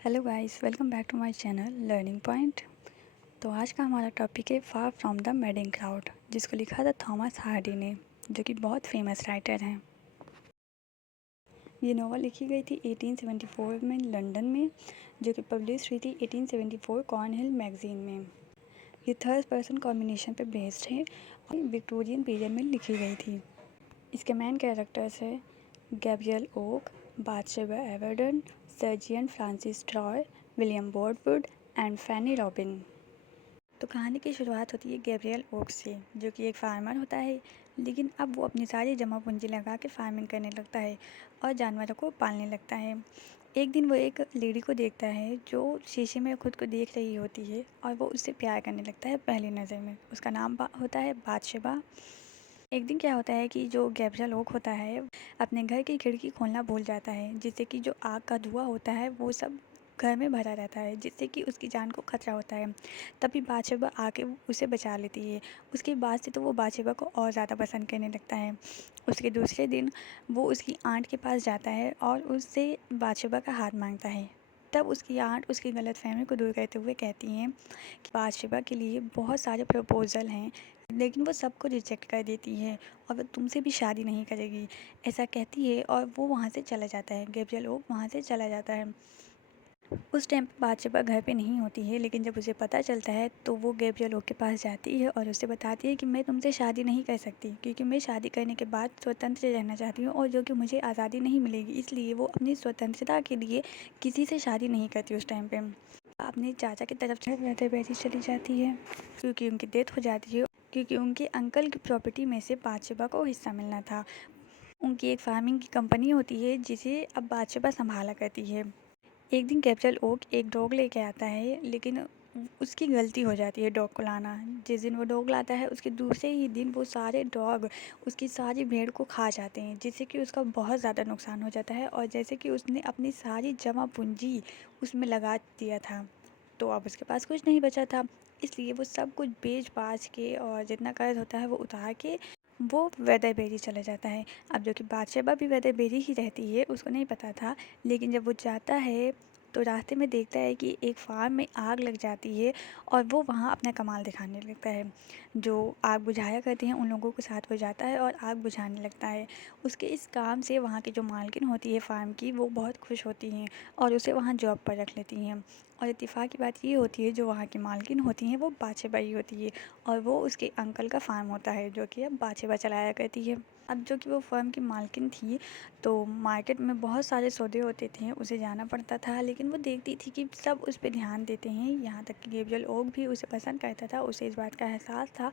Hello guys, welcome back to my channel learning point. तो आज का हमारा टॉपिक है far from the madding crowd, जिसको लिखा था थॉमस हार्डी ने, जो कि बहुत फेमस राइटर हैं। ये नॉवल लिखी गई थी 1874 में लंदन में, जो कि पब्लिश हुई थी 1874 कॉर्नहिल मैगज़ीन में। ये थर्ड पर्सन कॉम्बिनेशन पे बेस्ड है और विक्टोरियन पीरियड में लिखी गई थी। इसके मेन कैरेक्टर्स है Gabriel Oak, Bathsheba Everdene, sergeant Francis Troy, William Boldwood and Fanny Robin. तो कहानी की शुरुआत होती है गैब्रियल ओक से, जो कि एक फार्मर होता है, लेकिन अब वो अपनी सारी जमा पूंजी लगा के फार्मिंग करने लगता है और जानवरों को पालने लगता है। एक दिन वो एक लेडी को देखता है जो शीशे में खुद को देख रही होती है और वो उससे प्यार करने लगता है पहली नज़र में। उसका नाम होता है बाथशेबा। एक दिन क्या होता है कि जो गैब्रियल ओक होता है अपने घर की खिड़की खोलना भूल जाता है, जिससे कि जो आग का धुआं होता है वो सब घर में भरा रहता है, जिससे कि उसकी जान को खतरा होता है। तभी बाथशेबा आके उसे बचा लेती है। उसके बाद से तो वो बाथशेबा को और ज़्यादा पसंद करने लगता है। उसके दूसरे दिन वो उसकी आंट के पास जाता है और उससे बाथशेबा का हाथ मांगता है। तब उसकी आंट उसकी गलतफहमी को दूर करते हुए कहती हैं कि बाथशेबा के लिए बहुत सारे प्रपोज़ल हैं, लेकिन वो सबको रिजेक्ट कर देती है और वो तुमसे भी शादी नहीं करेगी, ऐसा कहती है। और वो वहाँ से चला जाता है, गैब्रियल ओक वहाँ से चला जाता है। उस टाइम पे बाथशेबा घर पे नहीं होती है, लेकिन जब उसे पता चलता है तो वो गैब्रियल ओक के पास जाती है और उसे बताती है कि मैं तुमसे शादी नहीं कर सकती, क्योंकि मैं शादी करने के बाद स्वतंत्र रहना चाहती हूँ और जो कि मुझे आज़ादी नहीं मिलेगी। इसलिए वो अपनी स्वतंत्रता के लिए किसी से शादी नहीं करती उस टाइम पर। अपने चाचा की तरफ से रहते बैठी चली जाती है, क्योंकि उनकी डेथ हो जाती है, क्योंकि उनके अंकल की प्रॉपर्टी में से बाथशेबा को हिस्सा मिलना था। उनकी एक फार्मिंग की कंपनी होती है जिसे अब बाथशेबा संभाला करती है। एक दिन गैब्रियल ओक एक डॉग लेके आता है, लेकिन उसकी गलती हो जाती है डॉग को लाना। जिस दिन वो डॉग लाता है उसके दूसरे ही दिन वो सारे डॉग उसकी सारी भेड़ को खा जाते हैं, जिससे कि उसका बहुत ज़्यादा नुकसान हो जाता है और जैसे कि उसने अपनी सारी जमा पूंजी उसमें लगा दिया था, तो अब उसके पास कुछ नहीं बचा था। इसलिए वो सब कुछ बेच बाच के और जितना कर्ज होता है वो उतार के वो वेदरबेरी चला जाता है। अब जो कि बादशाह भी वेदरबेरी ही रहती है, उसको नहीं पता था। लेकिन जब वो जाता है तो रास्ते में देखता है कि एक फार्म में आग लग जाती है और वो वहाँ अपना कमाल दिखाने लगता है। जो आग बुझाया करते हैं उन लोगों के साथ वो जाता है और आग बुझाने लगता है। उसके इस काम से वहाँ की जो मालकिन होती है फार्म की, वो बहुत खुश होती हैं और उसे वहाँ जॉब पर रख लेती हैं। और इत्तेफाक की बात ये होती है, जो वहाँ की मालकिन होती हैं वो बाछेबाई होती है और वो उसके अंकल का फार्म होता है, जो कि अब बाछेबा चलाया करती है। अब जो कि वो फर्म की मालकिन थी, तो मार्केट में बहुत सारे सौदे होते थे, उसे जाना पड़ता था, लेकिन वो देखती थी कि सब उस पर ध्यान देते हैं। यहाँ तक कि गैब्रियल ओक भी उसे पसंद करता था, उसे इस बात का एहसास था।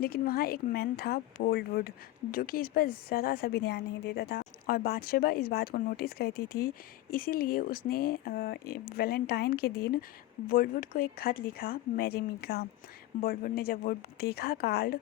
लेकिन वहाँ एक मैन था बोल्डवुड, जो कि इस पर ज़रा सा भी ध्यान नहीं देता था और बाथशेबा इस बात को नोटिस करती थी। इसीलिए उसने वैलेंटाइन के दिन बोल्डवुड को एक ख़त लिखा मैरी मी का। बोल्डवुड ने जब वो देखा कार्ड,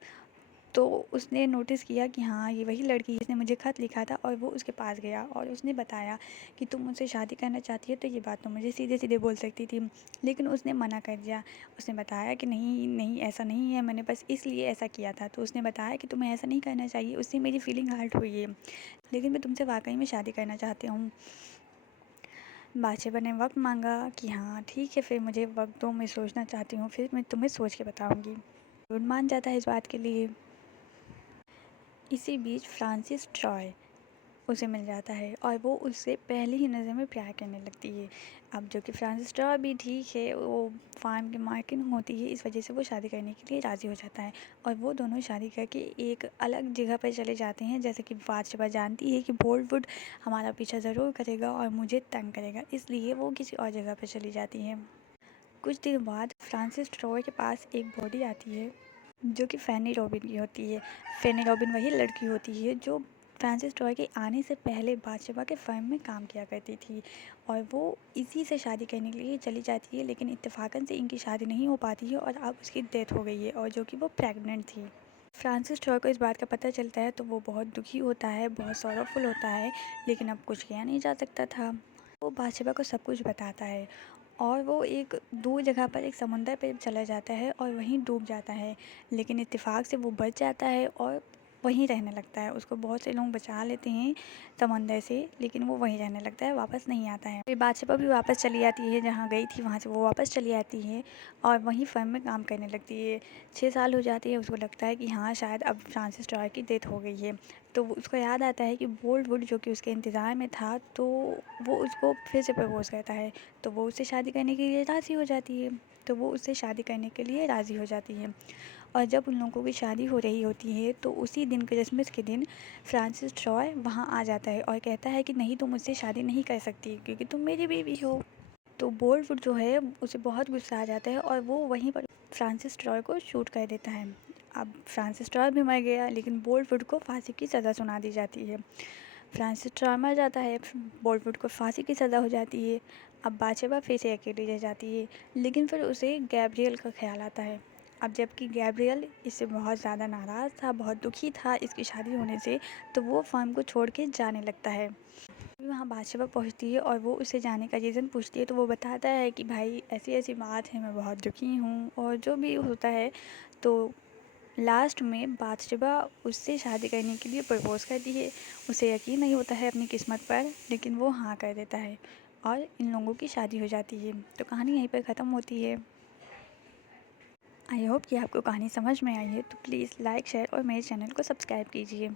तो उसने नोटिस किया कि हाँ, ये वही लड़की है जिसने मुझे ख़त लिखा था, और वो उसके पास गया और उसने बताया कि तुम मुझसे शादी करना चाहती है तो ये बात तो मुझे सीधे सीधे बोल सकती थी, लेकिन उसने मना कर दिया। उसने बताया कि नहीं नहीं, ऐसा नहीं है, मैंने बस इसलिए ऐसा किया था। तो उसने बताया कि तुम्हें ऐसा नहीं करना चाहिए, उससे मेरी फीलिंग हर्ट हुई है, लेकिन मैं तुमसे वाकई में शादी करना चाहती हूँ। बादशाह ने वक्त मांगा कि हाँ ठीक है, फिर मुझे वक्त दो, मैं सोचना चाहती हूँ, फिर मैं तुम्हें सोच के बताऊँगी। वो मान जाता है इस बात के लिए। इसी बीच फ्रांसिस ट्रॉय उसे मिल जाता है और वो उससे पहली ही नज़र में प्यार करने लगती है। अब जो कि फ्रांसिस ट्रॉय भी ठीक है, वो फार्म की मालकिन होती है, इस वजह से वो शादी करने के लिए राज़ी हो जाता है और वो दोनों शादी करके एक अलग जगह पर चले जाते हैं। जैसे कि बादशाह जानती है कि बोल्डवुड हमारा पीछा ज़रूर करेगा और मुझे तंग करेगा, इसलिए वो किसी और जगह पर चली जाती हैं। कुछ दिन बाद फ्रांसिस ट्रॉय के पास एक बॉडी आती है, जो कि फैनी रॉबिन की होती है। फैनी रॉबिन वही लड़की होती है जो फ्रांसिस ट्रॉय के आने से पहले बादशाह के फर्म में काम किया करती थी, और वो इसी से शादी करने के लिए चली जाती है। लेकिन इत्तेफाकन से इनकी शादी नहीं हो पाती है और अब उसकी डेथ हो गई है, और जो कि वो प्रेग्नेंट थी। फ्रांसिस ट्रॉय को इस बात का पता चलता है तो वो बहुत दुखी होता है, बहुत सॉरोफुल होता है, लेकिन अब कुछ किया नहीं जा सकता था। वो बादशाह को सब कुछ बताता है और वो एक दूर जगह पर एक समुंदर पे चला जाता है और वहीं डूब जाता है, लेकिन इत्तेफाक से वो बच जाता है और वहीं रहने लगता है। उसको बहुत से लोग बचा लेते हैं समंदर से, लेकिन वो वहीं रहने लगता है, वापस नहीं आता है। फिर बादशाह भी वापस चली आती है, जहाँ गई थी वहाँ से वो वापस चली आती है और वहीं फर्म में काम करने लगती है। 6 साल हो जाते हैं, उसको लगता है कि हाँ शायद अब फ्रांसिस ट्रॉय की डेथ हो गई है। तो उसको याद आता है कि बोल्टवुड जो कि उसके इंतज़ार में था, तो वो उसको फिर से प्रपोज़ करता है। तो वो उससे शादी करने के लिए राज़ी हो जाती है। तो वो उससे शादी करने के लिए राज़ी हो जाती है। और जब उन लोगों की शादी हो रही होती है, तो उसी दिन क्रिसमस के दिन फ्रांसिस ट्रॉय वहाँ आ जाता है और कहता है कि नहीं, तुम मुझसे शादी नहीं कर सकती क्योंकि तुम मेरी बीवी हो। तो बोल्टवुड जो है उसे बहुत गुस्सा आ जाता है और वो वहीं पर फ्रांसिस ट्रॉय को शूट कर देता है। अब फ्रांसिस ट्रॉय भी मर गया, लेकिन बोल्टवुड को फांसी की सज़ा सुना दी जाती है। फ्रांसिस ट्रॉय मर जाता है, बोल्टवुड को फांसी की सज़ा हो जाती है। अब बाथशेबा फिर से अकेली रह जाती है, लेकिन फिर उसे गैब्रियल का ख्याल आता है। अब जबकि गैब्रियल इससे बहुत ज़्यादा नाराज़ था, बहुत दुखी था इसकी शादी होने से, तो वो फर्म को छोड़ के जाने लगता है। वहाँ बादशाह पहुँचती है और वो उससे जाने का रीज़न पूछती है, तो वो बताता है कि भाई ऐसी ऐसी बात है, मैं बहुत दुखी हूँ और जो भी होता है। तो लास्ट में बादशाह उससे शादी करने के लिए प्रपोज़ करती है। उसे यकीन नहीं होता है अपनी किस्मत पर, लेकिन वो हाँ कर देता है और इन लोगों की शादी हो जाती है। तो कहानी यहीं पर ख़त्म होती है। आई होप कि आपको कहानी समझ में आई है, तो प्लीज़ लाइक, शेयर और मेरे चैनल को सब्सक्राइब कीजिए।